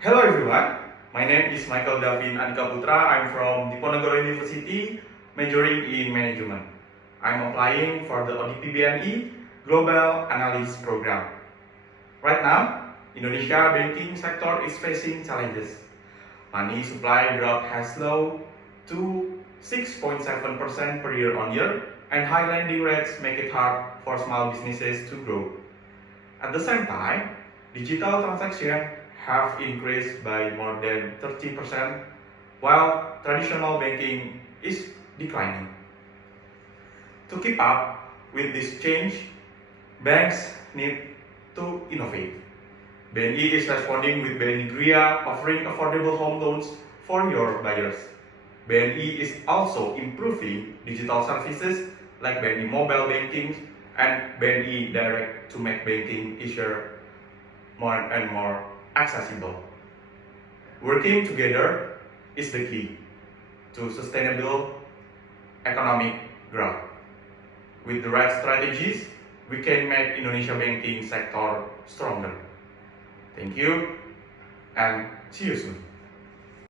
Hello everyone, my name is Michael Davin Andika Putra. I'm from Diponegoro University, majoring in management. I'm applying for the ODP BNI Global Analyst Program. Right now, Indonesia banking sector is facing challenges. Money supply growth has slowed to 6.7% per year on year, and high lending rates make it hard for small businesses to grow. At the same time, digital transactions have increased by more than 30%, while traditional banking is declining. To keep up with this change, banks need to innovate. BNI is responding with BNI Gria, offering affordable home loans for your buyers. BNI is also improving digital services like BNI Mobile Banking and BNI Direct to make banking easier more and more accessible. Working together is the key to sustainable economic growth. With the right strategies, we can make Indonesia banking sector stronger. Thank you and see you soon.